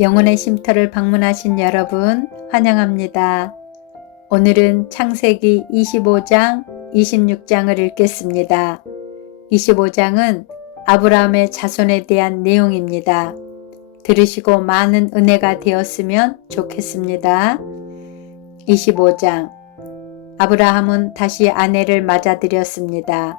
영혼의 쉼터를 방문하신 여러분 환영합니다. 오늘은 창세기 25장, 26장을 읽겠습니다. 25장은 아브라함의 자손에 대한 내용입니다. 들으시고 많은 은혜가 되었으면 좋겠습니다. 25장. 아브라함은 다시 아내를 맞아들였습니다.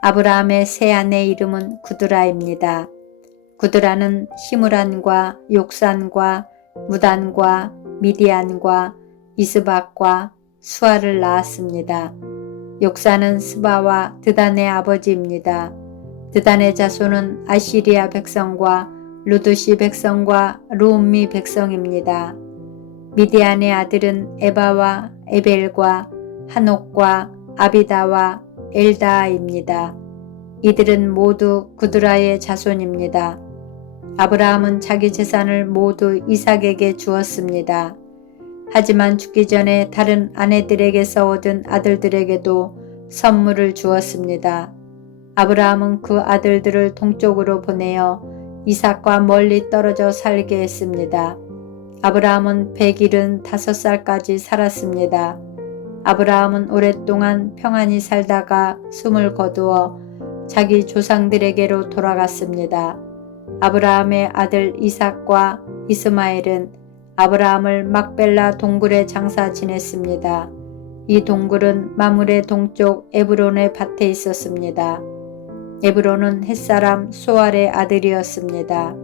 아브라함의 새 아내 이름은 구드라입니다. 구드라는 시므란과 욕산과 무단과 미디안과 이스박과 수아를 낳았습니다. 욕산은 스바와 드단의 아버지입니다. 드단의 자손은 아시리아 백성과 루드시 백성과 루음미 백성입니다. 미디안의 아들은 에바와 에벨과 한옥과 아비다와 엘다아입니다. 이들은 모두 구드라의 자손입니다. 아브라함은 자기 재산을 모두 이삭에게 주었습니다. 하지만 죽기 전에 다른 아내들에게서 얻은 아들들에게도 선물을 주었습니다. 아브라함은 그 아들들을 동쪽으로 보내어 이삭과 멀리 떨어져 살게 했습니다. 아브라함은 175살까지 살았습니다. 아브라함은 오랫동안 평안히 살다가 숨을 거두어 자기 조상들에게로 돌아갔습니다. 아브라함의 아들 이삭과 이스마엘은 아브라함을 막벨라 동굴에 장사 지냈습니다. 이 동굴은 마물의 동쪽 에브론의 밭에 있었습니다. 에브론은 햇사람 소알의 아들이었습니다.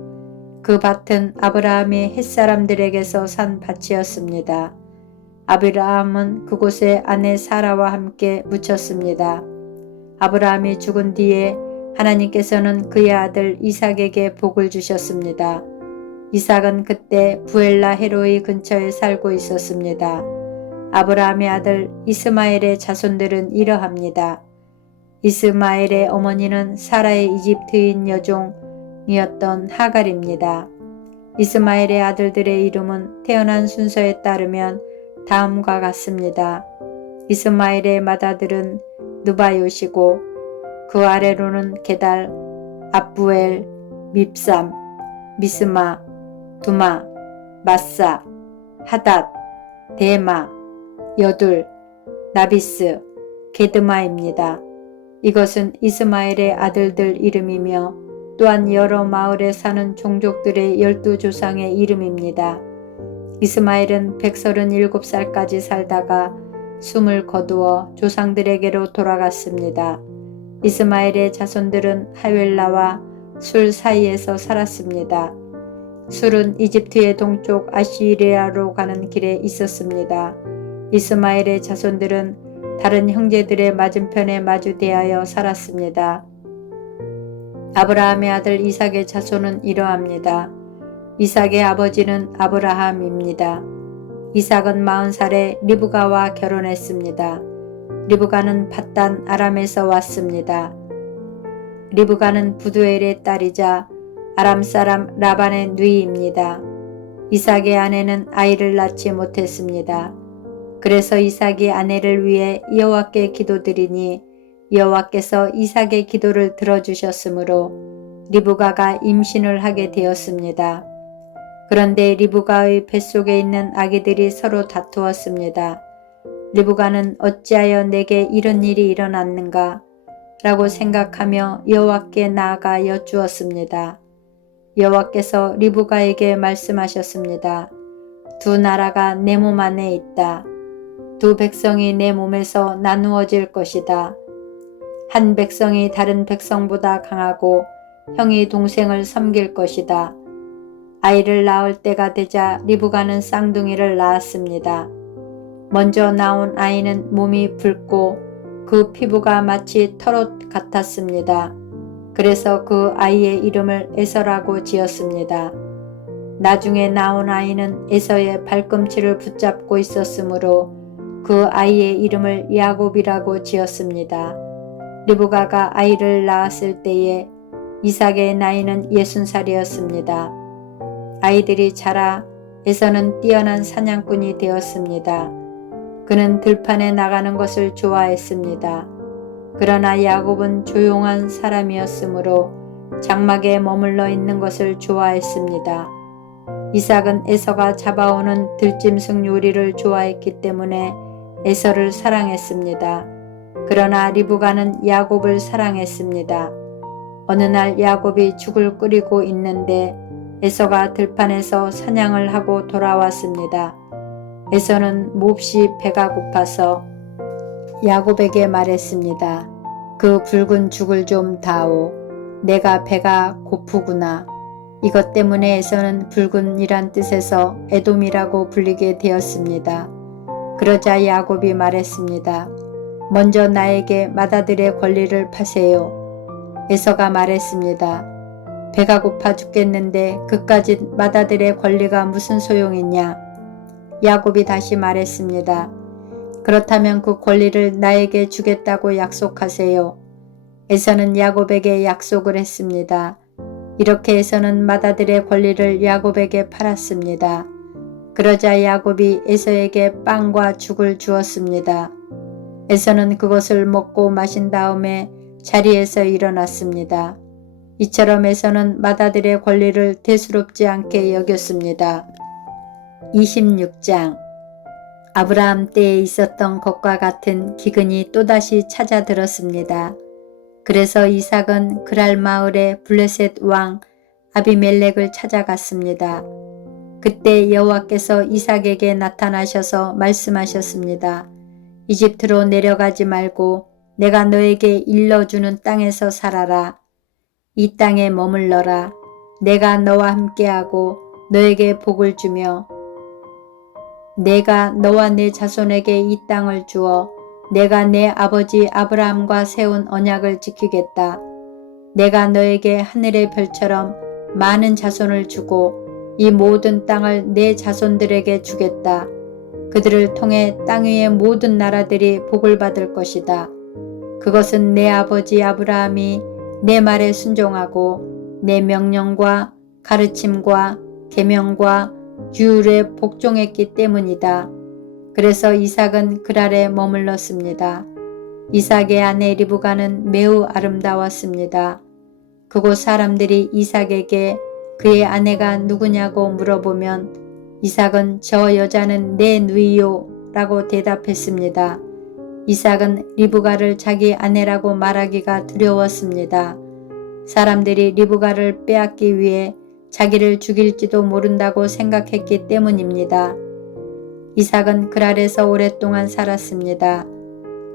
그 밭은 아브라함이 햇사람들에게서 산 밭이었습니다. 아브라함은 그곳에 아내 사라와 함께 묻혔습니다. 아브라함이 죽은 뒤에 하나님께서는 그의 아들 이삭에게 복을 주셨습니다. 이삭은 그때 부엘라 헤로이 근처에 살고 있었습니다. 아브라함의 아들 이스마엘의 자손들은 이러합니다. 이스마엘의 어머니는 사라의 이집트인 여종이었던 하갈입니다. 이스마엘의 아들들의 이름은 태어난 순서에 따르면 다음과 같습니다. 이스마엘의 맏아들은 느바요시고 그 아래로는 게달, 압부엘, 밉삼, 미스마, 두마, 마사, 하닷, 데마, 여둘, 나비스, 게드마입니다. 이것은 이스마엘의 아들들 이름이며 또한 여러 마을에 사는 종족들의 12조상의 이름입니다. 이스마엘은 137살까지 살다가 숨을 거두어 조상들에게로 돌아갔습니다. 이스마엘의 자손들은 하웰라와 술 사이에서 살았습니다. 술은 이집트의 동쪽 아시리아로 가는 길에 있었습니다. 이스마엘의 자손들은 다른 형제들의 맞은편에 마주 대하여 살았습니다. 아브라함의 아들 이삭의 자손은 이러합니다. 이삭의 아버지는 아브라함입니다. 이삭은 40살에 리브가와 결혼했습니다. 리브가는 밧단 아람에서 왔습니다. 리브가는 부두엘의 딸이자 아람 사람 라반의 누이입니다. 이삭의 아내는 아이를 낳지 못했습니다. 그래서 이삭이 아내를 위해 여호와께 기도드리니 여호와께서 이삭의 기도를 들어주셨으므로 리브가가 임신을 하게 되었습니다. 그런데 리브가의 뱃속에 있는 아기들이 서로 다투었습니다. 리브가는 어찌하여 내게 이런 일이 일어났는가 라고 생각하며 여호와께 나아가 여쭈었습니다. 여호와께서 리브가에게 말씀하셨습니다. 두 나라가 내 몸 안에 있다. 두 백성이 내 몸에서 나누어질 것이다. 한 백성이 다른 백성보다 강하고 형이 동생을 섬길 것이다. 아이를 낳을 때가 되자 리브가는 쌍둥이를 낳았습니다. 먼저 나온 아이는 몸이 붉고 그 피부가 마치 털옷 같았습니다. 그래서 그 아이의 이름을 에서라고 지었습니다. 나중에 나온 아이는 에서의 발꿈치를 붙잡고 있었으므로 그 아이의 이름을 야곱이라고 지었습니다. 리브가가 아이를 낳았을 때에 이삭의 나이는 60살이었습니다. 아이들이 자라 에서는 뛰어난 사냥꾼이 되었습니다. 그는 들판에 나가는 것을 좋아했습니다. 그러나 야곱은 조용한 사람이었으므로 장막에 머물러 있는 것을 좋아했습니다. 이삭은 에서가 잡아오는 들짐승 요리를 좋아했기 때문에 에서를 사랑했습니다. 그러나 리브가는 야곱을 사랑했습니다. 어느 날 야곱이 죽을 끓이고 있는데 에서가 들판에서 사냥을 하고 돌아왔습니다. 에서는 몹시 배가 고파서 야곱에게 말했습니다. 그 붉은 죽을 좀 다오. 내가 배가 고프구나. 이것 때문에 에서는 붉은이란 뜻에서 에돔이라고 불리게 되었습니다. 그러자 야곱이 말했습니다. 먼저 나에게 맏아들의 권리를 파세요. 에서가 말했습니다. 배가 고파 죽겠는데 그까짓 맏아들의 권리가 무슨 소용이냐. 야곱이 다시 말했습니다. 그렇다면 그 권리를 나에게 주겠다고 약속하세요. 에서는 야곱에게 약속을 했습니다. 이렇게 에서는 맏아들의 권리를 야곱에게 팔았습니다. 그러자 야곱이 에서에게 빵과 죽을 주었습니다. 에서는 그것을 먹고 마신 다음에 자리에서 일어났습니다. 이처럼 에서는 맏아들의 권리를 대수롭지 않게 여겼습니다. 26장 아브라함 때에 있었던 것과 같은 기근이 또다시 찾아들었습니다. 그래서 이삭은 그랄 마을의 블레셋 왕 아비멜렉을 찾아갔습니다. 그때 여호와께서 이삭에게 나타나셔서 말씀하셨습니다. 이집트로 내려가지 말고 내가 너에게 일러주는 땅에서 살아라. 이 땅에 머물러라. 내가 너와 함께하고 너에게 복을 주며 내가 너와 내 자손에게 이 땅을 주어 내가 내 아버지 아브라함과 세운 언약을 지키겠다. 내가 너에게 하늘의 별처럼 많은 자손을 주고 이 모든 땅을 내 자손들에게 주겠다. 그들을 통해 땅 위의 모든 나라들이 복을 받을 것이다. 그것은 내 아버지 아브라함이 내 말에 순종하고 내 명령과 가르침과 계명과 규율에 복종했기 때문이다. 그래서 이삭은 그랄에 머물렀습니다. 이삭의 아내 리브가는 매우 아름다웠습니다. 그곳 사람들이 이삭에게 그의 아내가 누구냐고 물어보면 이삭은 저 여자는 내 누이요 라고 대답했습니다. 이삭은 리브가를 자기 아내라고 말하기가 두려웠습니다. 사람들이 리브가를 빼앗기 위해 자기를 죽일지도 모른다고 생각했기 때문입니다. 이삭은 그랄에서 오랫동안 살았습니다.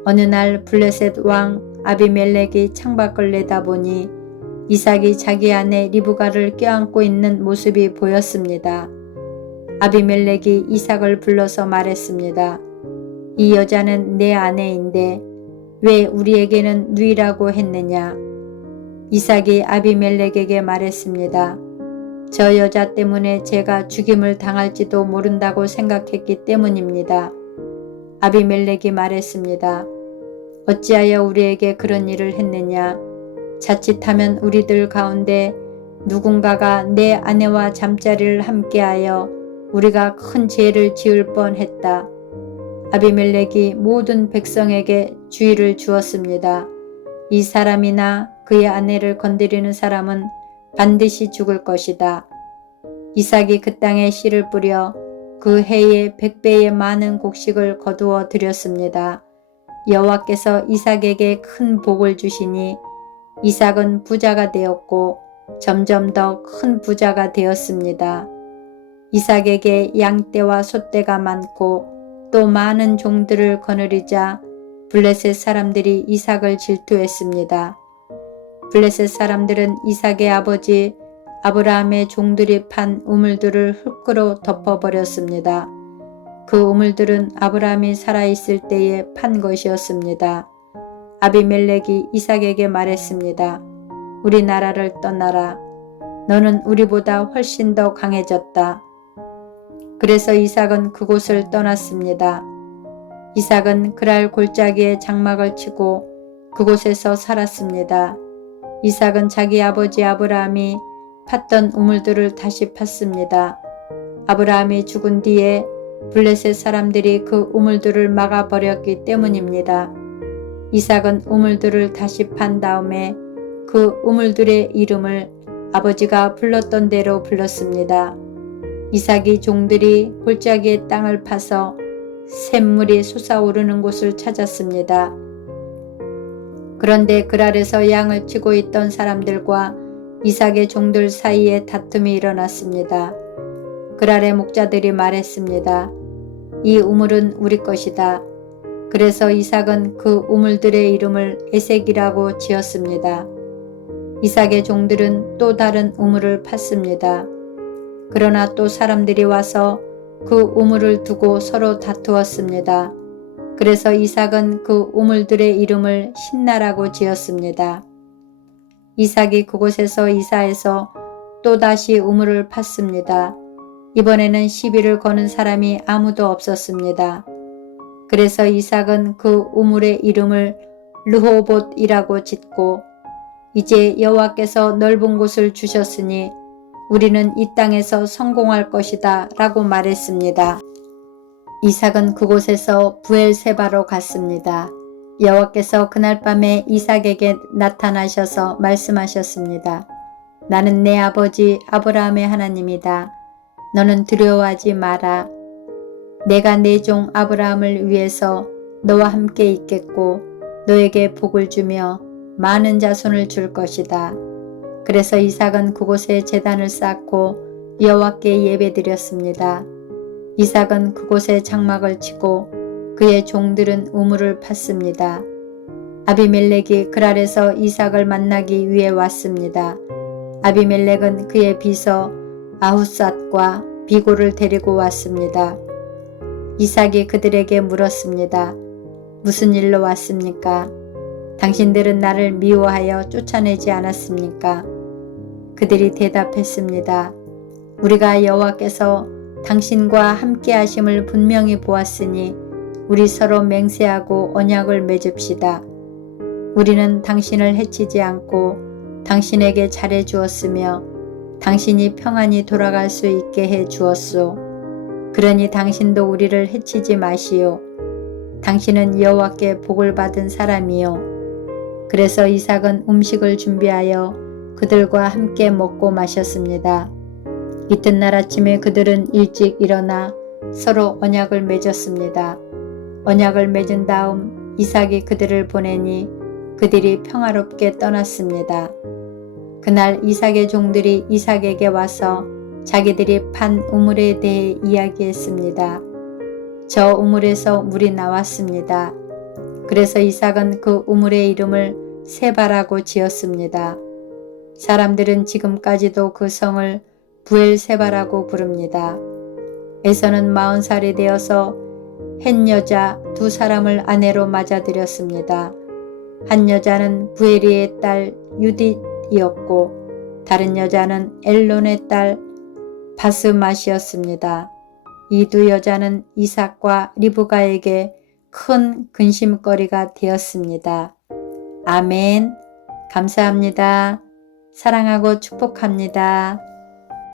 어느 날 블레셋 왕 아비멜렉이 창밖을 내다보니 이삭이 자기 아내 리브가를 껴안고 있는 모습이 보였습니다. 아비멜렉이 이삭을 불러서 말했습니다. 이 여자는 내 아내인데 왜 우리에게는 누이라고 했느냐? 이삭이 아비멜렉에게 말했습니다. 저 여자 때문에 제가 죽임을 당할지도 모른다고 생각했기 때문입니다. 아비멜렉이 말했습니다. 어찌하여 우리에게 그런 일을 했느냐? 자칫하면 우리들 가운데 누군가가 내 아내와 잠자리를 함께하여 우리가 큰 죄를 지을 뻔했다. 아비멜렉이 모든 백성에게 주의를 주었습니다. 이 사람이나 그의 아내를 건드리는 사람은 반드시 죽을 것이다. 이삭이 그 땅에 씨를 뿌려 그 해에 100배의 많은 곡식을 거두어 드렸습니다. 여호와께서 이삭에게 큰 복을 주시니 이삭은 부자가 되었고 점점 더 큰 부자가 되었습니다. 이삭에게 양떼와 소떼가 많고 또 많은 종들을 거느리자 블레셋 사람들이 이삭을 질투했습니다. 블레셋 사람들은 이삭의 아버지 아브라함의 종들이 판 우물들을 흙으로 덮어버렸습니다. 그 우물들은 아브라함이 살아있을 때에 판 것이었습니다. 아비멜렉이 이삭에게 말했습니다. 우리 나라를 떠나라. 너는 우리보다 훨씬 더 강해졌다. 그래서 이삭은 그곳을 떠났습니다. 이삭은 그랄 골짜기에 장막을 치고 그곳에서 살았습니다. 이삭은 자기 아버지 아브라함이 팠던 우물들을 다시 팠습니다. 아브라함이 죽은 뒤에 블레셋 사람들이 그 우물들을 막아버렸기 때문입니다. 이삭은 우물들을 다시 판 다음에 그 우물들의 이름을 아버지가 불렀던 대로 불렀습니다. 이삭이 종들이 골짜기의 땅을 파서 샘물이 솟아오르는 곳을 찾았습니다. 그런데 그랄에서 양을 치고 있던 사람들과 이삭의 종들 사이에 다툼이 일어났습니다. 그랄의 목자들이 말했습니다. 이 우물은 우리 것이다. 그래서 이삭은 그 우물들의 이름을 에색이라고 지었습니다. 이삭의 종들은 또 다른 우물을 팠습니다. 그러나 또 사람들이 와서 그 우물을 두고 서로 다투었습니다. 그래서 이삭은 그 우물들의 이름을 신나라고 지었습니다. 이삭이 그곳에서 이사해서 또다시 우물을 팠습니다. 이번에는 시비를 거는 사람이 아무도 없었습니다. 그래서 이삭은 그 우물의 이름을 르호봇이라고 짓고 이제 여호와께서 넓은 곳을 주셨으니 우리는 이 땅에서 성공할 것이다 라고 말했습니다. 이삭은 그곳에서 부엘세바로 갔습니다. 여호와께서 그날 밤에 이삭에게 나타나셔서 말씀하셨습니다. 나는 내 아버지 아브라함의 하나님이다. 너는 두려워하지 마라. 내가 내 종 아브라함을 위해서 너와 함께 있겠고 너에게 복을 주며 많은 자손을 줄 것이다. 그래서 이삭은 그곳에 제단을 쌓고 여호와께 예배드렸습니다. 이삭은 그곳에 장막을 치고 그의 종들은 우물을 팠습니다. 아비멜렉이 그랄에서 이삭을 만나기 위해 왔습니다. 아비멜렉은 그의 비서 아훗삿과 비골을 데리고 왔습니다. 이삭이 그들에게 물었습니다. 무슨 일로 왔습니까? 당신들은 나를 미워하여 쫓아내지 않았습니까? 그들이 대답했습니다. 우리가 여호와께서 당신과 함께 하심을 분명히 보았으니 우리 서로 맹세하고 언약을 맺읍시다. 우리는 당신을 해치지 않고 당신에게 잘해 주었으며 당신이 평안히 돌아갈 수 있게 해 주었소. 그러니 당신도 우리를 해치지 마시오. 당신은 여호와께 복을 받은 사람이요. 그래서 이삭은 음식을 준비하여 그들과 함께 먹고 마셨습니다. 이튿날 아침에 그들은 일찍 일어나 서로 언약을 맺었습니다. 언약을 맺은 다음 이삭이 그들을 보내니 그들이 평화롭게 떠났습니다. 그날 이삭의 종들이 이삭에게 와서 자기들이 판 우물에 대해 이야기했습니다. 저 우물에서 물이 나왔습니다. 그래서 이삭은 그 우물의 이름을 세바라고 지었습니다. 사람들은 지금까지도 그 성을 부엘세바라고 부릅니다. 에서는 40살이 되어서 헷 여자 2사람을 아내로 맞아들였습니다. 한 여자는 부에리의 딸 유딧이었고 다른 여자는 엘론의 딸 바스맛이었습니다. 이 2여자는 이삭과 리브가에게 큰 근심거리가 되었습니다. 아멘. 감사합니다. 사랑하고 축복합니다.